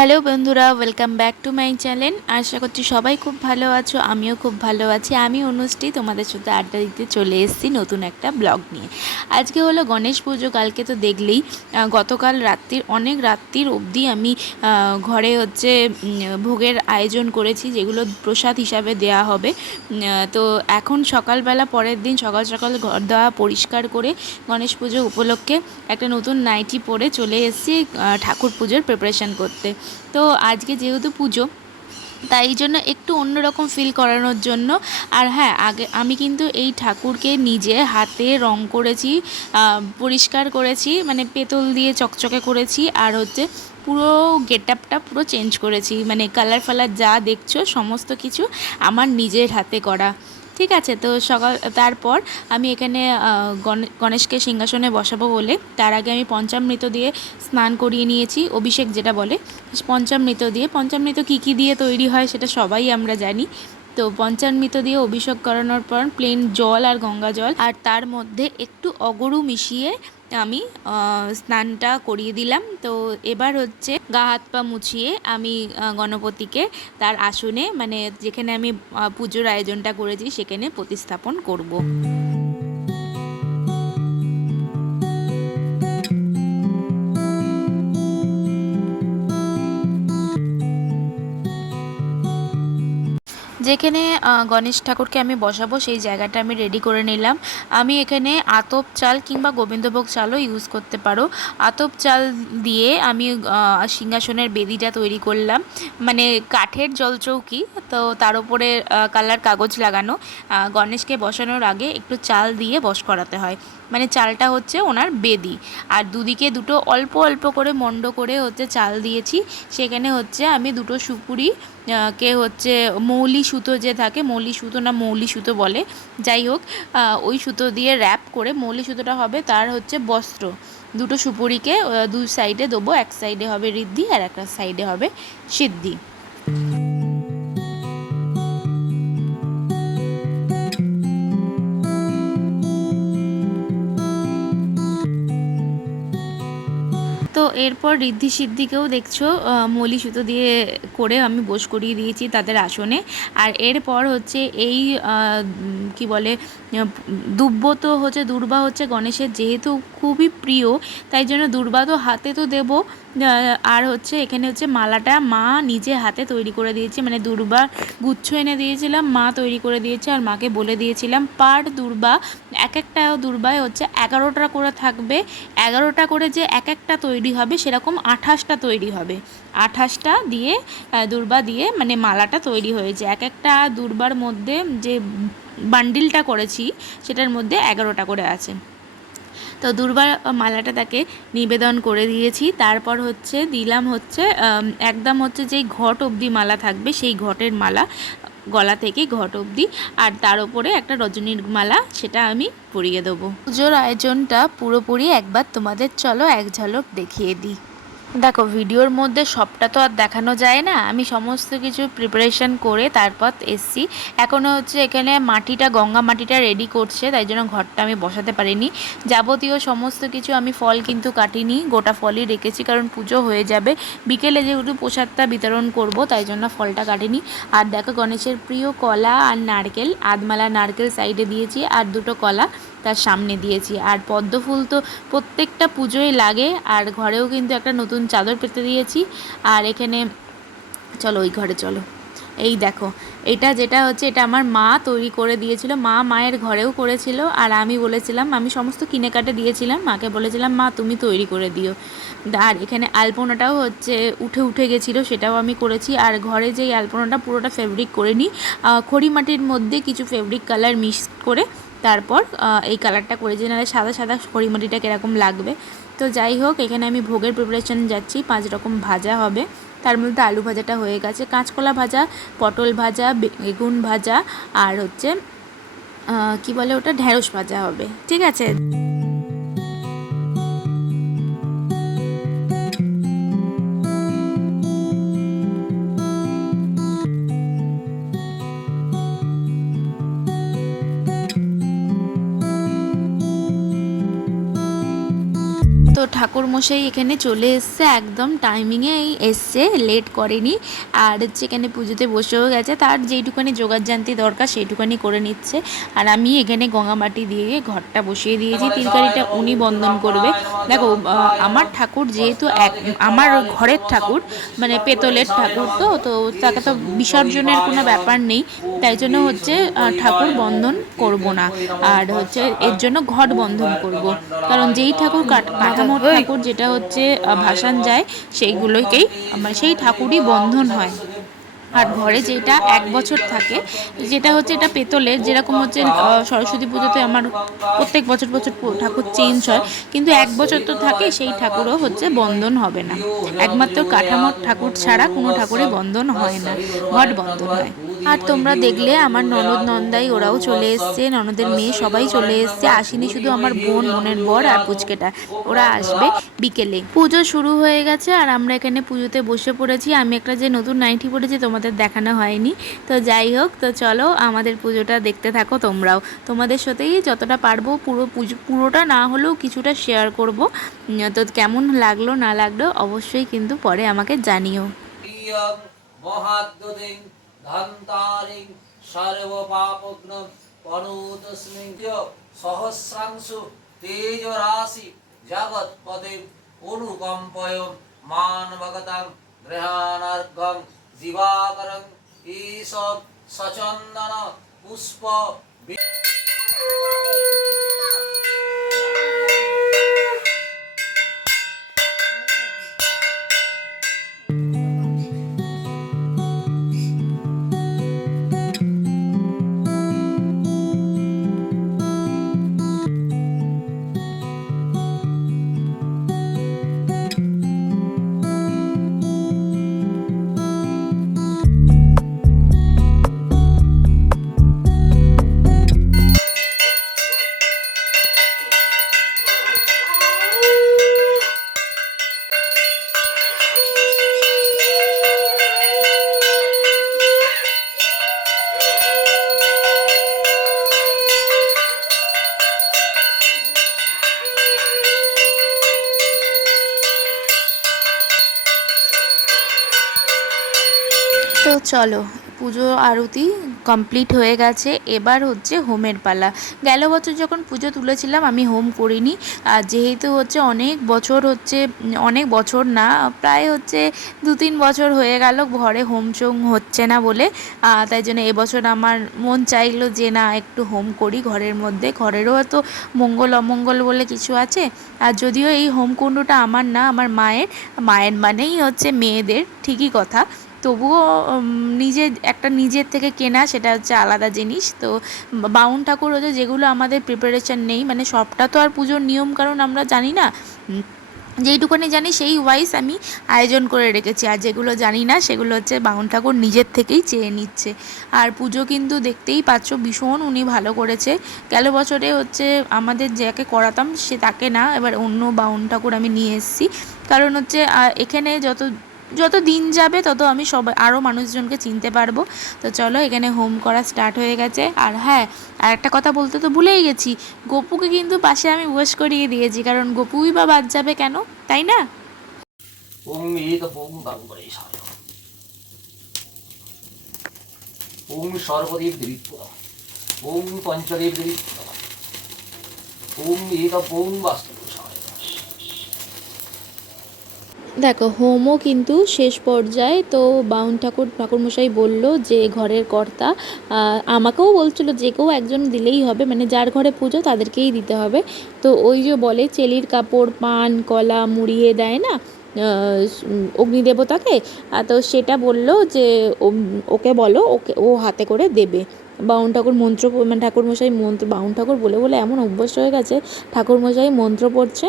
Hello বন্ধুরা welcome back to my channel আশা করছি সবাই খুব ভালো আছো, আমিও খুব ভালো আছি। আমি অনুষ্ঠি তোমাদের সাথে আড্ডা দিতে চলে এসেছি নতুন একটা ব্লগ নিয়ে। আজকে হলো গণেশ পুজো, কালকে তো দেখলেই গতকাল রাত্রির, অনেক রাত্রির অবধি আমি ঘরে হচ্ছে ভোগের আয়োজন করেছি, যেগুলো প্রসাদ হিসাবে দেয়া হবে। তো এখন সকালবেলা পরের দিন সকাল সকাল ঘর দেওয়া পরিষ্কার করে গণেশ পুজো উপলক্ষে একটা নতুন নাইটি পরে চলে এসেছি ঠাকুর পুজোর প্রিপারেশান করতে। তো আজকে যেহেতু পুজো, তাই জন্য একটু অন্যরকম ফিল করানোর জন্য। আর হ্যাঁ আগে আমি কিন্তু এই ঠাকুরকে নিজে হাতে রং করেছি পরিষ্কার করেছি মানে পেতল দিয়ে চকচকে করেছি, আর হচ্ছে পুরো গেট আপটা পুরো চেঞ্জ করেছি। মানে কালার ফালার যা দেখছ, সমস্ত কিছু আমার নিজের হাতে করা। ঠিক আছে, তো সকাল, তারপর আমি এখানে গণে- গণেশকে সিংহাসনে বসাবো বলে, তার আগে আমি পঞ্চামৃত দিয়ে স্নান করিয়ে নিয়েছি, অভিষেক যেটা বলে, পঞ্চামৃত দিয়ে, পঞ্চামৃত কী কী দিয়ে তৈরি হয় সেটা সবাই আমরা জানি, তো পঞ্চামৃত দিয়ে অভিষেক করানোর পর প্লেন জল আর গঙ্গা জল, আর তার মধ্যে একটু অগরু মিশিয়ে আমি স্নানটা করিয়ে দিলাম তো এবার হচ্ছে গা হাত পা মুছিয়ে আমি গণপতিকে তার আসনে মানে যেখানে আমি পুজোর আয়োজনটা করেছি সেখানে প্রতিস্থাপন করব। যেখানে গণেশ ঠাকুরকে আমি বসাবো, সেই জায়গাটা আমি রেডি করে নিলাম। আমি এখানে আতপ চাল কিংবা গোবিন্দভোগ চালও ইউজ করতে পারো। আতপ চাল দিয়ে আমি সিংহাসনের বেদিটা তৈরি করলাম। মানে কাঠের জলচৌকি, তো তার উপরে কালার কাগজ লাগানো। গণেশকে বসানোর আগে একটু চাল দিয়ে বস করাতে হয়। মানে চালটা হচ্ছে ওনার বেদি। আর দুদিকে দুটো অল্প অল্প করে মন্ড করে হচ্ছে চাল দিয়েছি। সেখানে হচ্ছে আমি দুটো সুপুরি কে হচ্ছে মৌলি সুতো যে থাকে, মৌলি সুতো না মৌলি সুতো বলে, যাই হোক ওই সুতো দিয়ে র্যাপ করে মৌলি সুতোটা হবে তার হচ্ছে বস্ত্র। দুটো সুপুরিকে দুই সাইডে দেবো, এক সাইডে হবে ঋদ্ধি আর একটা সাইডে হবে সিদ্ধি। এরপর ঋদ্ধি সিদ্ধিকেও দেখছ মলি সুতো দিয়ে করে আমি বোস করিয়ে দিয়েছি তাদের আসনে। আর এরপর হচ্ছে এই কি বলে আহ, দুব্ব তো হচ্ছে দুর্বা হচ্ছে গণেশের যেহেতু খুবই প্রিয় তাই জন্য দুর্বা তো হাতে তো দেবো। আর হচ্ছে এখানে হচ্ছে মালাটা মা নিজে হাতে তৈরি করে দিয়েছে মানে দুর্বা গুচ্ছ এনে দিয়েছিলাম মা তৈরি করে দিয়েছে আর মাকে বলে দিয়েছিলাম পার দুর্বা এক একটা দুর্বায় হচ্ছে এগারোটা করে থাকবে। এগারোটা করে যে এক একটা তৈরি হবে সেরকম আঠাশটা তৈরি হবে। আঠাশটা দিয়ে দুর্বা দিয়ে মানে মালাটা তৈরি হয়েছে। এক একটা দুর্বার মধ্যে যে বান্ডিলটা করেছি, সেটার মধ্যে এগারোটা করে আছে। তো দুর্বার মালাটা তাকে নিবেদন করে দিয়েছি। তারপর হচ্ছে, দিলাম হচ্ছে একদম হচ্ছে যেই ঘট অবধি মালা থাকবে, সেই ঘটের মালা গলা থেকে ঘট অবধি, আর তার ওপরে একটা রজনীর মালা সেটা আমি পরিয়ে দেবো। পুজোর আয়োজনটা পুরোপুরি একবার তোমাদের চলো এক ঝলক দেখিয়ে দিই। দেখো, ভিডিওর মধ্যে সবটা তো আর দেখানো যায় না। আমি সমস্ত কিছু প্রিপারেশন করে তারপর এসছি। এখনও হচ্ছে এখানে মাটিটা, গঙ্গা মাটিটা রেডি করছে, তাই জন্য ঘরটা আমি বসাতে পারিনি। যাবতীয় সমস্ত কিছু আমি ফল কিন্তু কাটিনি, গোটা ফলই রেখেছি, কারণ পুজো হয়ে যাবে। বিকেলে যেহেতু প্রসাদটা বিতরণ করব, তাই জন্য ফলটা কাটিনি। আর দেখো, গণেশের প্রিয় কলা আর নারকেল, আধমালা নারকেল সাইডে দিয়েছি, আর দুটো কলা। তার সামনে দিয়েছি। আর পদ্ম ফুল তো প্রত্যেকটা পুজোয় লাগে, আর ঘরেও কিন্তু একটা নতুন চাদর পেতে দিয়েছি। আর এখানে, চলো ওই ঘরে চলো। এই দেখো, এটা যেটা হচ্ছে, এটা আমার মা তৈরি করে দিয়েছিল। মা মায়ের ঘরেও করেছিল, আর আমি বলেছিলাম, আমি সমস্ত কিনে কাটে দিয়েছিলাম। মাকে বলেছিলাম, মা, তুমি তৈরি করে দিও। আর এখানে আলপনাটাও হচ্ছে, উঠে উঠে গেছিল, সেটাও আমি করেছি। আর ঘরে যেই আলপনাটা পুরোটা ফেব্রিক করে নিই খড়ি মাটির মধ্যে কিছু ফেব্রিক কালার মিক্স করে তারপর এই কালারটা করেছি নাহলে সাদা সাদা খড়িমাটিটা কীরকম লাগবে। তো যাই হোক, এখানে আমি ভোগের প্রিপারেশন যাচ্ছি, পাঁচ রকম ভাজা হবে। তার মধ্যে আলু ভাজাটা হয়ে গেছে, কাঁচকলা ভাজা, পটল ভাজা বেগুন ভাজা, আর হচ্ছে কি বলে ওটা ঢ্যাঁড়স ভাজা হবে। ঠিক আছে? তো তো ঠাকুর মশাই এখানে চলে এসছে একদম টাইমিংয়ে এসছে লেট করেনি। আর হচ্ছে এখানে পুজোতে বসেও গেছে তার যেইটুখানি জোগাড় জানতে দরকার সেইটুখানি করে নিচ্ছে। আর আমি এখানে গঙ্গামাটি দিয়ে ঘরটা বসিয়ে দিয়েছি তিলকারিটা উনি বন্ধন করবে। দেখো আমার ঠাকুর যেহেতু এক আমার ঘরের ঠাকুর মানে পেতলের ঠাকুর তো তো তাকে তো বিসর্জনের কোনো ব্যাপার নেই তাই জন্য হচ্ছে ঠাকুর বন্ধন করব না। আর হচ্ছে এর জন্য ঘট বন্ধন করব। কারণ যেই ঠাকুর কাট- কাঠামোর ঠাকুর যেটা হচ্ছে ভাসান যায় সেইগুলোকেই মানে সেই ঠাকুরই বন্ধন হয়। আর ঘরে যেটা এক বছর থাকে, যেটা হচ্ছে এটা পেতলের, যেরকম হচ্ছে সরস্বতী পুজোতে আমার প্রত্যেক বছর বছর ঠাকুর চেঞ্জ হয়, কিন্তু এক বছর তো থাকে, সেই ঠাকুরও হচ্ছে বন্ধন হবে না। একমাত্র কাঠামোর ঠাকুর ছাড়া কোনো ঠাকুরই বন্ধন হয় না, ঘট বন্ধন হয়। আর তোমরা দেখলে আমার ননদ নন্দাই, ওরাও চলে এসছে, ননদের মেয়ে সবাই চলে এসছে, আসেনি শুধু আমার বোন, বোনের বর আর পুচকেটা, ওরা আসবে বিকেলে। পুজো শুরু হয়ে গেছে আর আমরা এখানে পুজোতে বসে পড়েছি, আমি একটা যে নতুন নাইটি পড়েছি তোমাদের দেখানো হয়নি। তো যাই হোক, তো চলো আমাদের পুজোটা দেখতে থাকো তোমরাও। তোমাদের সাথেই যতটা পারব পুরো পুজো, পুরোটা না হলেও কিছুটা শেয়ার করব। তো কেমন লাগল না লাগল অবশ্যই কিন্তু পরে আমাকে জানিও। ধন্তারিং, সর্বপাপগ্ন অনুকম্পয় মানবগতাং গৃহাণার্ঘং জীবাকরং ঈশব সচন্দন পুষ্প তো চলো, পুজো আরতি কমপ্লিট হয়ে গেছে। এবার হচ্ছে হোমের পালা। গেল বছর যখন পুজো তুলেছিলাম, আমি হোম করিনি। আর যেহেতু হচ্ছে অনেক বছর হচ্ছে, অনেক বছর না, প্রায় হচ্ছে দু তিন বছর হয়ে গেল, ঘরে হোম চোম হচ্ছে না বলে। তাই জন্য এবছর আমার মন চাইলো যে না, একটু হোম করি ঘরের মধ্যে। ঘরেরও তো মঙ্গল, অমঙ্গল বলে কিছু আছে। আর যদিও এই হোম কুণ্ডটা আমার না, আমার মায়ের। মায়ের মানেই হচ্ছে মেয়েদের, ঠিকই কথা। তবুও নিজে, একটা নিজের থেকে কেনা সেটা হচ্ছে আলাদা জিনিস। তো বাউন ঠাকুর হচ্ছে যেগুলো আমাদের প্রিপারেশন নেই মানে সবটা তো আর পুজোর নিয়ম কারণ আমরা জানি না। যেইটুকুনি জানি সেই ওয়াইজ আমি আয়োজন করে রেখেছি। আর যেগুলো জানি না সেগুলো হচ্ছে বাউন ঠাকুর নিজের থেকেই চেয়ে নিচ্ছে। আর পুজো কিন্তু দেখতেই পাচ্ছ ভীষণ উনি ভালো করেছে। গেল বছরে হচ্ছে আমাদের যাকে করাতাম সে তাকে না, এবার অন্য বাউন ঠাকুর আমি নিয়ে এসেছি। কারণ হচ্ছে এখানে যত যত দিন যাবে, তত আমি সবাই আরও মানুষজনকে চিনতে পারব। তো চলো, এখানে হোম করা স্টার্ট হয়ে গেছে। আর হ্যাঁ আর একটা কথা বলতে তো ভুলেই গেছি। গপুকে কিন্তু পাশে আমি বস করিয়ে দিয়েছি, কারণ গপুই বা বাদ যাবে কেন? তাই না? ওম সর্বদেব দেবীত্ব ওম পঞ্চদেব ওম এত ওম বাস্তুদোষায় দেখো, হোমও কিন্তু শেষ পর্যায়ে, তো বাউন ঠাকুর, ঠাকুরমশাই বলল যে ঘরের কর্তা আমাকেও বলছিল যে কেউ একজন দিলেই হবে মানে যার ঘরে পুজো তাদেরকেই দিতে হবে। তো ওই যে বলে, চেলির কাপড়, পান, কলা মুড়িয়ে দেয় না অগ্নিদেবতাকে তো সেটা বলল যে ওকে বলো, ওকে, ও হাতে করে দেবে। বাউন ঠাকুর মন্ত্র মানে ঠাকুরমশাই মন্ত্র, বাউন ঠাকুর বলে বলে এমন অভ্যস্ত হয়ে গেছে, ঠাকুরমশাই মন্ত্র পড়ছে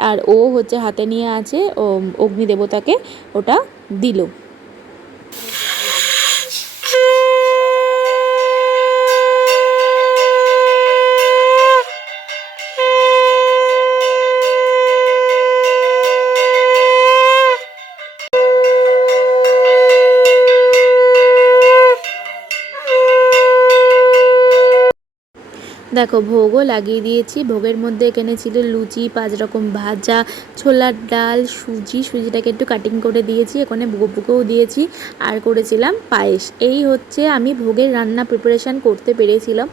আর ও হচ্ছে হাতে নিয়ে আছে ও অগ্নিদেবতাকে ওটা দিল। দেখো ভোগও লাগিয়ে দিয়েছি। ভোগের মধ্যে এখানে ছিল লুচি পাঁচ রকম ভাজা ছোলার ডাল সুজি। সুজিটাকে একটু কাটিং করে দিয়েছি এখানে বুকও দিয়েছি আর করেছিলাম পায়েস। এই হচ্ছে আমি ভোগের রান্না প্রিপারেশান করতে পেরেছিলাম।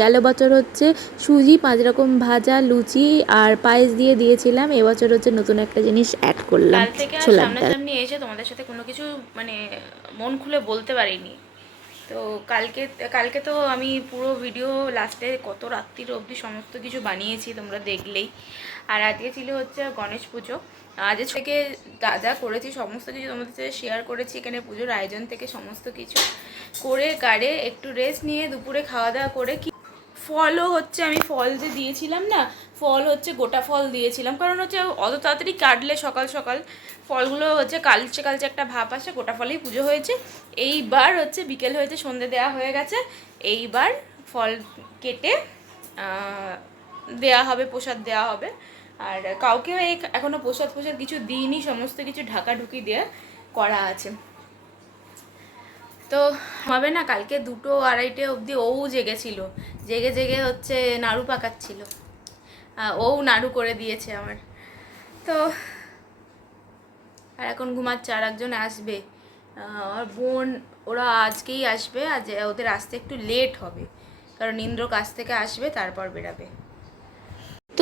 গেল বছর হচ্ছে সুজি পাঁচ রকম ভাজা লুচি আর পায়েস দিয়ে দিয়েছিলাম। এবছর হচ্ছে নতুন একটা জিনিস অ্যাড করলাম ছোলার ডাল। এসে তোমাদের সাথে কোনো কিছু মানে মন খুলে বলতে পারিনি। তো কালকে কালকে তো আমি পুরো ভিডিও লাস্টে কত রাত্রির অবধি সমস্ত কিছু বানিয়েছি, তোমরা দেখলেই। আর আজকে ছিল হচ্ছে গণেশ পুজো। আজ থেকে যা যা করেছি, সমস্ত কিছু তোমাদের সাথে শেয়ার করেছি, এখানে পুজোর আয়োজন থেকে সমস্ত কিছু। করে গাড়ে একটু রেস্ট নিয়ে দুপুরে খাওয়া দাওয়া করে ফলও হচ্ছে, আমি ফল যে দিয়েছিলাম না, ফল হচ্ছে গোটা ফল দিয়েছিলাম। কারণ হচ্ছে অত তাড়াতাড়ি কাটলে সকাল সকাল ফলগুলো হচ্ছে কালচে কালচে একটা ভাব আসে, গোটা ফলেই পুজো হয়েছে। এইবার হচ্ছে বিকেল হয়েছে, সন্ধে দেওয়া হয়ে গেছে। এইবার ফল কেটে দেয়া হবে, প্রসাদ দেওয়া হবে। আর কাউকেও এই এখনও প্রসাদ প্রসাদ কিছু দিইনি, সমস্ত কিছু ঢাকাঢুকি দিয়ে করা আছে। তো হবে না, কালকে দুটো আড়াইটে অবধি ও জেগেছিল। জেগে জেগে হচ্ছে নাড়ু পাকাচ্ছিল। ও নাড়ু করে দিয়েছে আমার। তো আর এখন ঘুমাচ্ছে, আর একজন আসবে। আমার বোন, ওরা আজকেই আসবে, আজ ওদের আসতে একটু লেট হবে। কারণ ইন্দ্র কাছ থেকে আসবে, তারপর বেরাবে।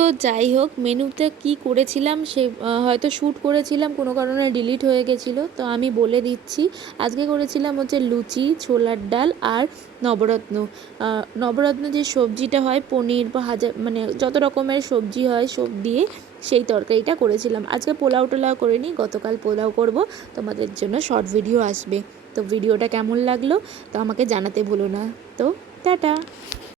তো যাই হোক, মেনুতে কি করেছিলাম সে হয়তো শ্যুট করেছিলাম, কোনো কারণে ডিলিট হয়ে গেছিল। তো আমি বলে দিচ্ছি, আজকে করেছিলাম হচ্ছে লুচি, ছোলার ডাল আর নবরত্ন। নবরত্ন যে সবজিটা হয়, পনির বা হাজার মানে যত রকমের সবজি হয়, সব দিয়ে সেই তরকারিটা করেছিলাম। আজকে পোলাও টোলাও করে নিই গতকাল পোলাও করব, তোমাদের জন্য শর্ট ভিডিও আসবে। তো ভিডিওটা কেমন লাগল, তো আমাকে জানাতে ভুলো না। তো টাটা!